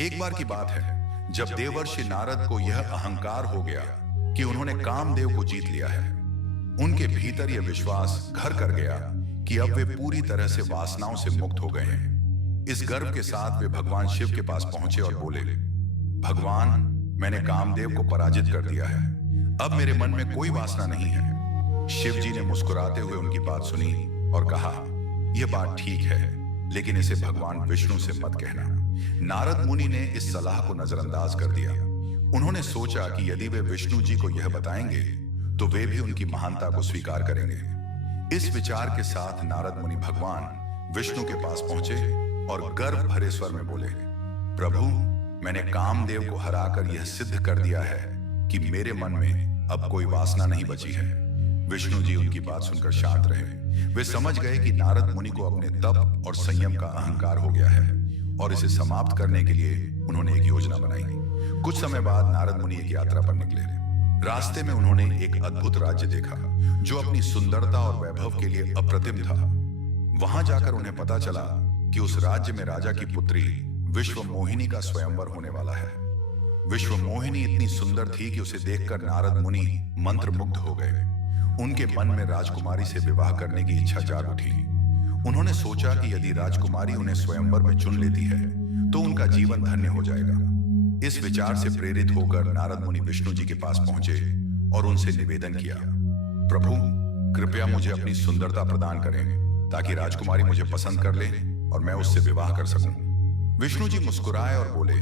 एक बार की बात है जब देवर्षि नारद को यह अहंकार हो गया कि उन्होंने कामदेव को जीत लिया है। उनके भीतर यह विश्वास घर कर गया कि अब वे पूरी तरह से वासनाओं से मुक्त हो गए हैं। इस गर्व के साथ वे भगवान शिव के पास पहुंचे और बोले, भगवान, मैंने कामदेव को पराजित कर दिया है, अब मेरे मन में कोई वासना नहीं है। शिव जी ने मुस्कुराते हुए उनकी बात सुनी और कहा, यह बात ठीक है, लेकिन इसे भगवान विष्णु से मत कहना। नारद मुनि ने इस सलाह को नजरअंदाज कर दिया। उन्होंने सोचा कि यदि वे विष्णु जी को यह बताएंगे तो वे भी उनकी महानता को स्वीकार करेंगे। इस विचार के साथ नारद मुनि भगवान विष्णु के पास पहुंचे और गर्व भरे स्वर में बोले, प्रभु, मैंने कामदेव को हराकर यह सिद्ध कर दिया है कि मेरे मन में अब कोई वासना नहीं बची है। विष्णु जी उनकी बात सुनकर शांत रहे। वे समझ गए कि नारद मुनि को अपने तप और संयम का अहंकार हो गया है और इसे समाप्त करने के लिए उन्होंने एक योजना बनाई। कुछ समय बाद नारद मुनि एक यात्रा पर निकले। रास्ते में उन्होंने एक अद्भुत राज्य देखा जो अपनी सुंदरता और वैभव के लिए अप्रतिम था। वहां जाकर उन्हें पता चला कि उस राज्य में राजा की पुत्री विश्व मोहिनी का स्वयंवर होने वाला है। विश्व मोहिनी इतनी सुंदर थी कि उसे देखकर नारद मुनि मंत्रमुग्ध हो गए। उनके मन में राजकुमारी से विवाह करने की इच्छा जाग उठी। उन्होंने सोचा कि यदि राजकुमारी उन्हें स्वयंवर में चुन लेती है तो उनका जीवन धन्य हो जाएगा। इस विचार से प्रेरित होकर नारद मुनि विष्णु जी के पास पहुंचे और उनसे निवेदन किया, प्रभु, कृपया मुझे अपनी सुंदरता प्रदान करें ताकि राजकुमारी मुझे पसंद कर ले और मैं उससे विवाह कर सकूं। विष्णु जी मुस्कुराए और बोले,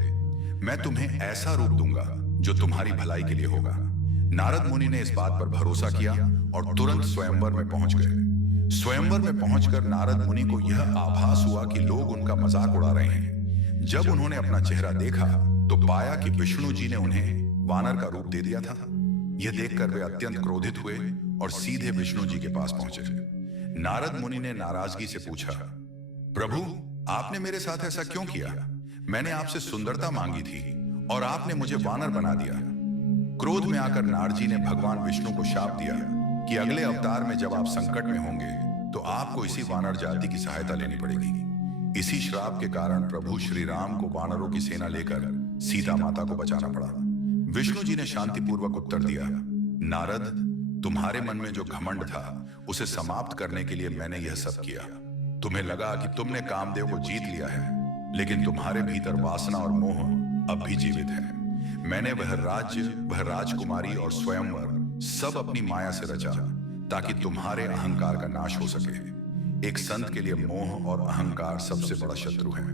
मैं तुम्हें ऐसा रूप दूंगा जो तुम्हारी भलाई के लिए होगा। नारद मुनि ने इस बात पर भरोसा किया और तुरंत स्वयंवर में पहुंच गए। स्वयंवर में पहुंचकर नारद मुनि को यह आभास हुआ कि लोग उनका मजाक उड़ा रहे हैं। जब उन्होंने अपना चेहरा देखा तो पाया कि विष्णु जी ने उन्हें वानर का रूप दे दिया था। यह देखकर वे अत्यंत क्रोधित हुए और सीधे विष्णु जी के पास पहुंचे। नारद मुनि ने नाराजगी से पूछा, प्रभु, आपने मेरे साथ ऐसा क्यों किया? मैंने आपसे सुंदरता मांगी थी और आपने मुझे वानर बना दिया। क्रोध में आकर नारद जी ने भगवान विष्णु को शाप दिया कि अगले अवतार में जब आप संकट में होंगे तो आपको इसी वानर जाति की सहायता लेनी पड़ेगी। इसी श्राप के कारण प्रभु श्री राम को वानरों की सेना लेकर सीता माता को बचाना पड़ा। विष्णु जी ने शांतिपूर्वक उत्तर दिया, नारद, तुम्हारे मन में जो घमंड था उसे समाप्त करने के लिए मैंने यह सब किया। तुम्हें लगा कि तुमने कामदेव को जीत लिया है, लेकिन तुम्हारे भीतर वासना और मोह अब भी जीवित है। मैंने वह राज्य, वह राजकुमारी और स्वयंवर सब अपनी माया से रचा ताकि तुम्हारे अहंकार का नाश हो सके। एक संत के लिए मोह और अहंकार सबसे बड़ा शत्रु है।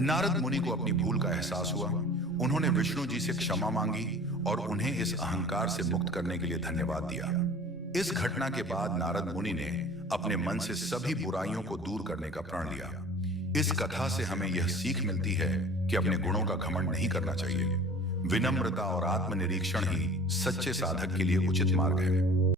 नारद मुनि को अपनी भूल का एहसास हुआ। उन्होंने विष्णु जी से क्षमा मांगी और उन्हें इस अहंकार से मुक्त करने के लिए धन्यवाद दिया। इस घटना के बाद नारद मुनि ने अपने मन से सभी बुराइयों को दूर करने का प्रण लिया। इस कथा से हमें यह सीख मिलती है कि अपने गुणों का घमंड नहीं करना चाहिए। विनम्रता और आत्मनिरीक्षण ही सच्चे साधक के लिए उचित मार्ग है।